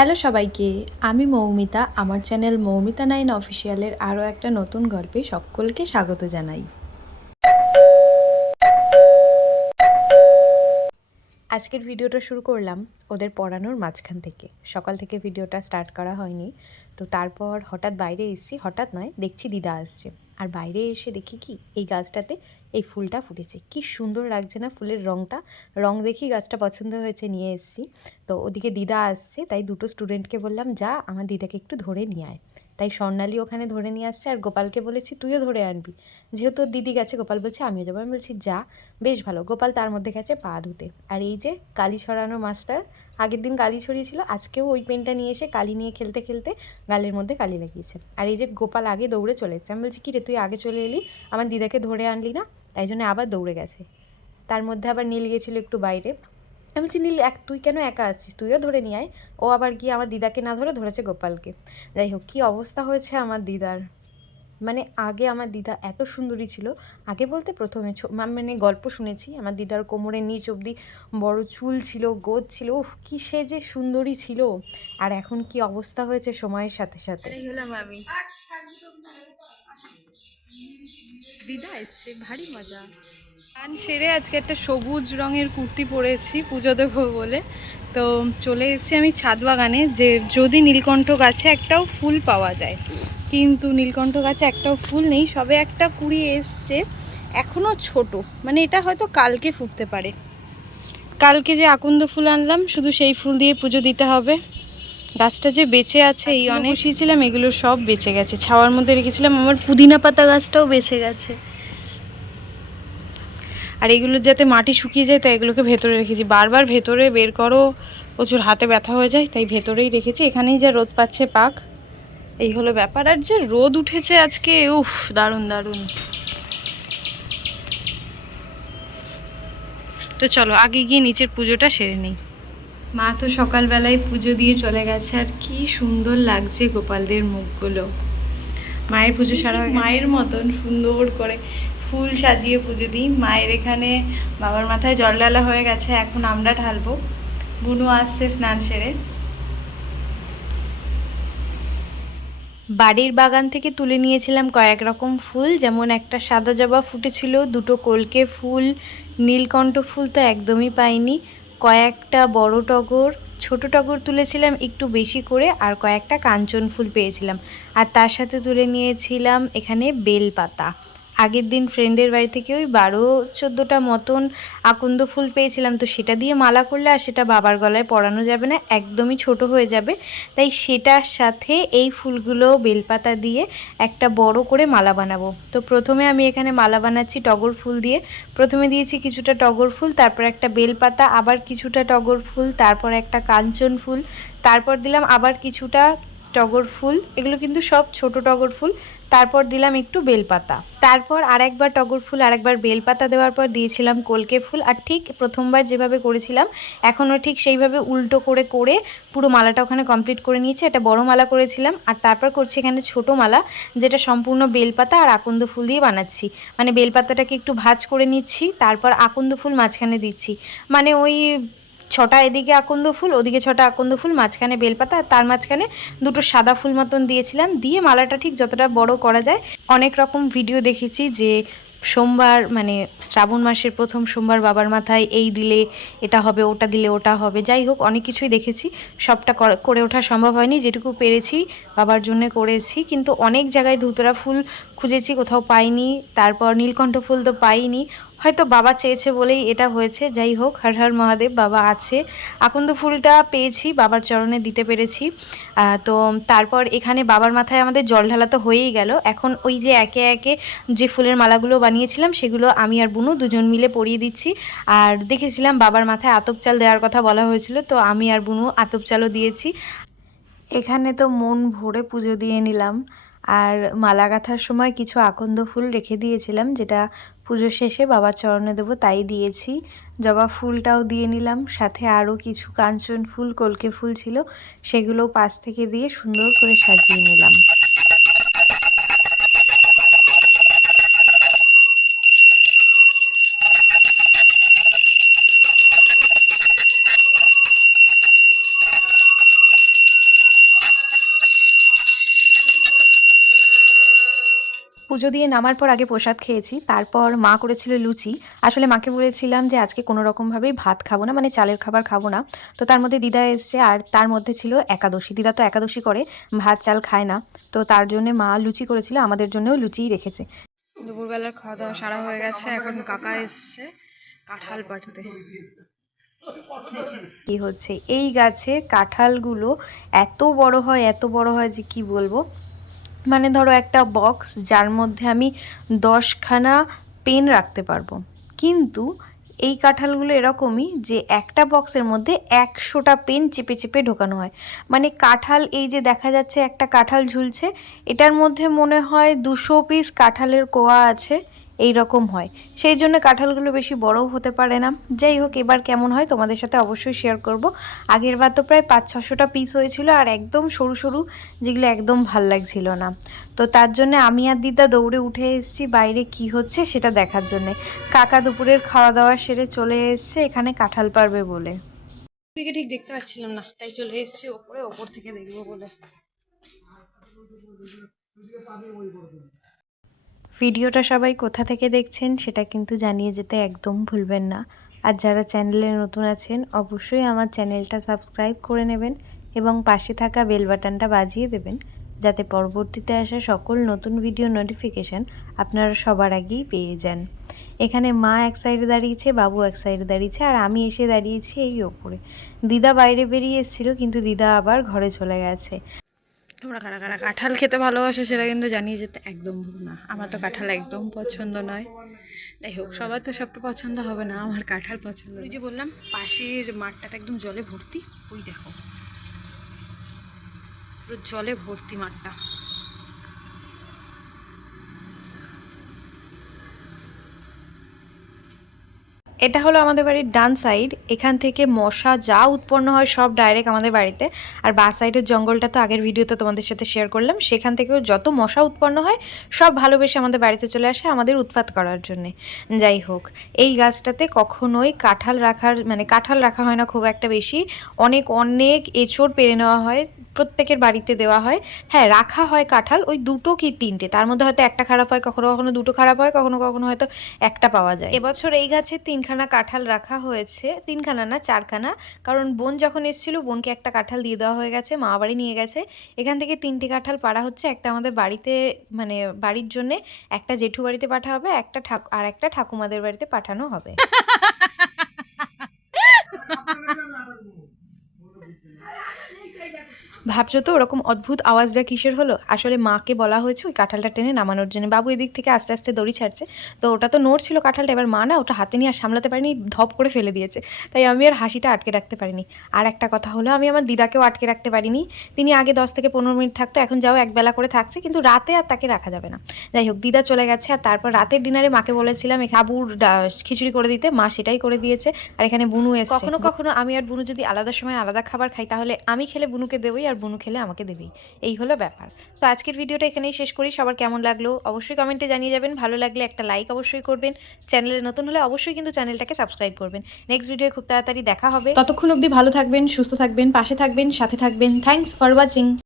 Hello সবাইকে, আমি মৌমিতা। আমার চ্যানেল মৌমিতা 9 অফিসিয়ালের আরও একটা নতুন গল্পে সকলকে স্বাগত জানাই। আজকের ভিডিওটা শুরু করলাম ওদের পড়ানোর মাঝখান থেকে। সকাল থেকে ভিডিওটা স্টার্ট করা হয়নি, তো তারপর হঠাৎ বাইরে এসেছি। হঠাৎ নয়, দেখছি দিদা আসছে। আর বাইরে এসে দেখি কি এই গাছটাতে এই ফুলটা ফুটেছে। কি সুন্দর লাগছে না ফুলের রঙটা। রং দেখেই গাছটা পছন্দ হয়েছে, নিয়ে এসেছি। তো ওদিকে দিদা আসছে, তাই দুটো স্টুডেন্টকে বললাম যা আমার দিদাকে একটু ধরে নিয়ে আয়। তাই স্বর্ণালী ওখানে ধরে নিয়ে আসছে, আর গোপালকে বলেছি তুইও ধরে আনবি। যেহেতু দিদি গেছে, গোপাল বলছে আমিও যাবো। আমি বলছি যা, বেশ ভালো। গোপাল তার মধ্যে গেছে পা ধুতে। আর এই যে কালি ছড়ানো মাস্টার, আগের দিন কালি ছড়িয়েছিল, আজকেও ওই পেনটা নিয়ে এসে কালি নিয়ে খেলতে খেলতে গালের মধ্যে কালি লাগিয়েছে। আর এই যে গোপাল আগে দৌড়ে চলে এসেছে। আমি বলছি কী রে, তুই আগে চলে এলি, আমার দিদাকে ধরে আনলি না? তাই জন্য আবার দৌড়ে গেছে। তার মধ্যে আবার নীল গিয়েছিল একটু বাইরে। আমি বলছি নীল, তুই কেন একা আসছিস, তুইও ধরে নিয়ে আয়। ও আবার গিয়ে আমার দিদাকে না ধরে ধরেছে গোপালকে। যাই হোক, কী অবস্থা হয়েছে আমার দিদার। মানে আগে আমার দিদা এত সুন্দরী ছিল। আগে বলতে প্রথমে মানে গল্প শুনেছি, আমার দিদার কোমরের নিচ অবধি বড় চুল ছিল, গোদ ছিল। উফ, কি সে যে সুন্দরী ছিল। আর এখন কি অবস্থা হয়েছে সময়ের সাথে সাথে। হলাম আমি, দিদা এসছে, ভারী মজা। গান সেরে আজকে একটা সবুজ রঙের কুর্তি পরেছি পুজো দেবো বলে। তো চলে এসেছি আমি ছাদ বাগানে, যে যদি নীলকণ্ঠ গাছে একটাও ফুল পাওয়া যায়। কিন্তু নীলকণ্ঠ গাছে একটাও ফুল নেই, সবে একটা কুড়ি এসছে, এখনও ছোট। মানে এটা হয়তো কালকে ফুটতে পারে। কালকে যে আকন্দ ফুল আনলাম, শুধু সেই ফুল দিয়ে পুজো দিতে হবে। গাছটা যে বেঁচে আছে, এই অনেক বসিয়েছিলাম, এগুলো সব বেঁচে গেছে। ছাওয়ার মধ্যে রেখেছিলাম, আমার পুদিনা পাতা গাছটাও বেঁচে গেছে। আর এগুলো যাতে মাটি শুকিয়ে যায়, তাই এগুলোকে ভেতরে রেখেছি। বারবার ভেতরে বের করো, প্রচুর হাতে ব্যথা হয়ে যায়, তাই ভেতরেই রেখেছি। এখানেই যা রোদ পাচ্ছে পাক, এই হলো ব্যাপার। আর যে রোদ উঠেছে আজকে, উফ, দারুণ দারুণ। তো চলো আগে গিয়ে নিচের পুজোটা সেরে নিই। মা তো সকালবেলায় পুজো দিয়ে চলে গেছে, আর কি সুন্দর লাগছে গোপালদের মুখগুলো। মায়ের পুজো সারা মায়ের মতন সুন্দর করে ফুল সাজিয়ে পুজো দিই। মায়ের এখানে বাবার মাথায় জল ঢালা হয়ে গেছে, এখন আমরা ঢালবো। বুনু আসছে স্নান সেরে। বাড়ির বাগান থেকে তুলে নিয়েছিলাম কয়েক রকম ফুল, যেমন একটা সাদা জবা ফুটেছিল, দুটো কলকে ফুল, নীলকণ্ঠ ফুল তো একদমই পাইনি, কয়েকটা বড় টগর, ছোট টগর তুলেছিলাম একটু বেশি করে, আর কয়েকটা কাঞ্চন ফুল পেয়েছিলাম। আর তার সাথে তুলে নিয়েছিলাম এখানে বেলপাতা। আগের দিন ফ্রেন্ডের বাড়ি থেকে ওই 12-14টা মতন আকন্দ ফুল পেয়েছিলাম, তো সেটা দিয়ে মালা করলে আর সেটা বাবার গলায় পরানো যাবে না, একদমই ছোট হয়ে যাবে। তাই সেটার সাথে এই ফুলগুলো বেলপাতা দিয়ে একটা বড় করে মালা বানাবো। তো প্রথমে আমি এখানে মালা বানাচ্ছি টগর ফুল দিয়ে। প্রথমে দিয়েছি কিছুটা টগর ফুল, তারপর একটা বেলপাতা, আবার কিছুটা টগর ফুল, তারপর একটা কাঞ্চন ফুল, তারপর দিলাম আবার কিছুটা টগর ফুল, এগুলো কিন্তু সব ছোট টগর ফুল। তারপর দিলাম একটু বেলপাতা, তারপর আরেকবার টগর ফুল, আরেকবার বেলপাতা দেওয়ার পর দিয়েছিলাম কলকে ফুল। আর ঠিক প্রথমবার যেভাবে করেছিলাম এখনও ঠিক সেইভাবে উল্টো করে করে পুরো মালাটা ওখানে কমপ্লিট করে নিয়েছি। একটা বড় মালা করেছিলাম, আর তারপর করছি এখানে ছোট মালা, যেটা সম্পূর্ণ বেলপাতা আর আকন্দ ফুল দিয়ে বানাচ্ছি। মানে বেলপাতাটাকে একটু ভাঁজ করে নিচ্ছি, তারপর আকন্দ ফুল মাঝখানে দিচ্ছি। মানে ওই 6টা এদিকে আকন্দ ফুল, ওদিকে 6টা আকন্দ ফুল, মাঝখানে বেলপাতা, আর তার মাঝখানে দুটো সাদা ফুল মতন দিয়েছিলাম। দিয়ে মালাটা ঠিক যতটা বড় করা যায়। অনেক রকম ভিডিও দেখেছি যে সোমবার, মানে শ্রাবণ মাসের প্রথম সোমবার বাবার মাথায় এই দিলে এটা হবে, ওটা দিলে ওটা হবে। যাই হোক, অনেক কিছুই দেখেছি, সবটা করে ওঠা সম্ভব হয়নি। যেটুকু পেরেছি বাবার জন্য করেছি। কিন্তু অনেক জায়গায় ধুতরা ফুল খুঁজেছি, কোথাও পাইনি। তারপর নীলকণ্ঠ ফুল তো পাইনি, হয়তো বাবা চেয়েছে বলেই এটা হয়েছে। যাই হোক, হর হর মহাদেব, বাবা আছে। আকন্দ ফুলটা পেয়েছি, বাবার চরণে দিতে পেরেছি। তো তারপর এখানে বাবার মাথায় আমাদের জল ঢালা তো হয়েই গেল। এখন ওই যে একে একে যে ফুলের মালাগুলো বানিয়েছিলাম সেগুলো আমি আর বুনু দুজন মিলে পরিয়ে দিচ্ছি। আর দেখেছিলাম বাবার মাথায় আতপ চাল দেওয়ার কথা বলা হয়েছিল, তো আমি আর বুনু আতপ চালও দিয়েছি। এখানে তো মন ভরে পুজো দিয়ে নিলাম। আর মালা গাঁথার সময় কিছু আকন্দ ফুল রেখে দিয়েছিলাম, যেটা পুজো শেষে বাবার চরণে দেবো, তাই দিয়েছি। জবা ফুলটাও দিয়ে নিলাম, সাথে আরও কিছু কাঞ্চন ফুল, কলকে ফুল ছিল, সেগুলোও পাশ থেকে দিয়ে সুন্দর করে সাজিয়ে নিলাম। পুজো দিয়ে নামার পর আগে প্রসাদ খেয়েছি, তারপর মা করেছিল লুচি। আসলে মাকে বলেছিলাম যে আজকে কোনো রকমভাবেই ভাত খাবো না, মানে চালের খাবার খাবো না। তো তার মধ্যে দিদা এসছে, আর তার মধ্যে ছিল একাদশী। দিদা তো একাদশী করে, ভাত চাল খায় না। তো তার জন্য মা লুচি করেছিল, আমাদের জন্যও লুচিই রেখেছে। দুপুরবেলার খাওয়া দাওয়া সারা হয়ে গেছে, এখন কাকা এসছে কাঁঠাল পাড়তে। কি হচ্ছে, এই গাছে কাঁঠালগুলো এত বড় হয়, এত বড় হয় যে কি বলবো। মানে ধরো একটা বক্স যার মধ্যে আমি 10খানা পেন রাখতে পারবো, কিন্তু এই কাঁঠালগুলো এরকমই যে একটা বক্সের মধ্যে 100টা পেন চেপে চেপে ঢোকানো হয়। মানে কাঁঠাল, এই যে দেখা যাচ্ছে একটা কাঁঠাল ঝুলছে, এটার মধ্যে মনে হয় 200 পিস কাঁঠালের কোয়া আছে, এই রকম হয়। সেই জন্য কাঁঠালগুলো বেশি বড়ও হতে পারে না। যাই হোক, এবার কেমন হয় তোমাদের সাথে অবশ্যই শেয়ার করব। আগের বার তো প্রায় 500-600টা পিস হয়েছিল, আর একদম সরু সরু, যেগুলো একদম ভাল লাগছিল না। তো তার জন্য আমি আর দিদা দৌড়ে উঠে এসেছি বাইরে কি হচ্ছে সেটা দেখার জন্যে। কাকা দুপুরের খাওয়া দাওয়া সেরে চলে এসছে এখানে কাঁঠাল পারবে বলে। দিকে ঠিক দেখতে পাচ্ছিলাম না, তাই চলে এসেছি ওপরে, ওপর থেকে দেখবো বলে। ভিডিওটা সবাই কোথা থেকে দেখছেন সেটা কিন্তু জানিয়ে যেতে একদম ভুলবেন না। আর যারা চ্যানেলে নতুন আছেন অবশ্যই আমার চ্যানেলটা সাবস্ক্রাইব করে নেবেন এবং পাশে থাকা বেল বাটনটা বাজিয়ে দেবেন, যাতে পরবর্তীতে আসা সকল নতুন ভিডিও নোটিফিকেশান আপনারা সবার আগেই পেয়ে যান। এখানে মা এক সাইডে দাঁড়িয়েছে, বাবু এক সাইডে দাঁড়িয়েছে, আর আমি এসে দাঁড়িয়েছি এই ওপরে। দিদা বাইরে বেরিয়ে এসেছিলো, কিন্তু দিদা আবার ঘরে চলে গেছে। তোমরা কারা কারা কাঁঠাল খেতে ভালোবাসো সেটা কিন্তু জানিয়ে যেতে একদম ভুল না। আমার তো কাঁঠাল একদম পছন্দ নয়। যাই হোক, সবার তো সবটা পছন্দ হবে না, আমার কাঁঠাল পছন্দ। ওই যে বললাম পাশের মাঠটাতে একদম জলে ভর্তি, ওই দেখো পুরো জলে ভর্তি মাঠটা। এটা হলো আমাদের বাড়ির ডান সাইড। এখান থেকে মশা যা উৎপন্ন হয় সব ডাইরেক্ট আমাদের বাড়িতে। আর বা সাইডের জঙ্গলটা তো আগের ভিডিওতে তোমাদের সাথে শেয়ার করলাম, সেখান থেকেও যত মশা উৎপন্ন হয় সব ভালোবেসে আমাদের বাড়িতে চলে আসে আমাদের উৎপাত করার জন্যে। যাই হোক, এই গাছটাতে কখনোই কাঁঠাল রাখা হয় না খুব একটা বেশি। অনেক অনেক এঁচড় পেরে নেওয়া হয়, প্রত্যেকের বাড়িতে দেওয়া হয়। হ্যাঁ, রাখা হয় কাঁঠাল ওই 2টো কি 3টে, তার মধ্যে হয়তো একটা খারাপ হয়, কখনো কখনো 2টো খারাপ হয়, কখনো কখনো হয়তো একটা পাওয়া যায়। এবছর এই গাছে 3খানা কাঁঠাল রাখা হয়েছে, 3খানা না 4খানা, কারণ বোন যখন এসেছিল বোনকে একটা কাঁঠাল দিয়ে দেওয়া হয়ে গেছে, মা বাড়ি নিয়ে গেছে। এখান থেকে 3টে কাঁঠাল পাড়া হচ্ছে, একটা আমাদের বাড়িতে মানে বাড়ির জন্যে, একটা জেঠু বাড়িতে পাঠা হবে, আর একটা ঠাকুমাদের বাড়িতে পাঠানো হবে। ভাবছো তো ওরকম অদ্ভুত আওয়াজটা কিসের হলো? আসলে মাকে বলা হয়েছে ওই কাঁঠালটা টেনে নামানোর জন্য। বাবু এদিক থেকে আস্তে আস্তে দড়ি ছাড়ছে, তো ওটা তো নড়ছিল কাঁঠালটা, এবার মা না ওটা হাতে নিয়ে আর সামলাতে পারিনি, ধপ করে ফেলে দিয়েছে। তাই আমি আর হাসিটা আটকে রাখতে পারিনি। আর একটা কথা হলো, আমি আমার দিদাকেও আটকে রাখতে পারিনি। তিনি আগে 10 থেকে 15 মিনিট থাকতো, এখন যাও একবেলা করে থাকছে, কিন্তু রাতে আর তাকে রাখা যাবে না। যাই হোক, দিদা চলে গেছে। আর তারপর রাতের ডিনারে মাকে বলেছিলাম বাবুর খিচুড়ি করে দিতে, মা সেটাই করে দিয়েছে। আর এখানে বুনু এসেছে। কখনো কখনো আমি আর বুনু যদি আলাদা সময় আলাদা খাবার খাই, তাহলে আমি খেলে বুনুকে দেবই, আর বুনু খেলে আমাকে দেবেই। এই হলো ব্যাপার। তো আজকের ভিডিওটা এখানেই শেষ করি। সবার কেমন লাগলো অবশ্যই কমেন্টে জানিয়ে যাবেন। ভালো লাগলে একটা লাইক অবশ্যই করবেন। চ্যানেলে নতুন হলে অবশ্যই কিন্তু চ্যানেলটাকে সাবস্ক্রাইব করবেন। নেক্সট ভিডিও খুব তাড়াতাড়ি দেখা হবে। ততক্ষণ অবধি ভালো থাকবেন, সুস্থ থাকবেন, পাশে থাকবেন, সাথে থাকবেন। Thanks for watching.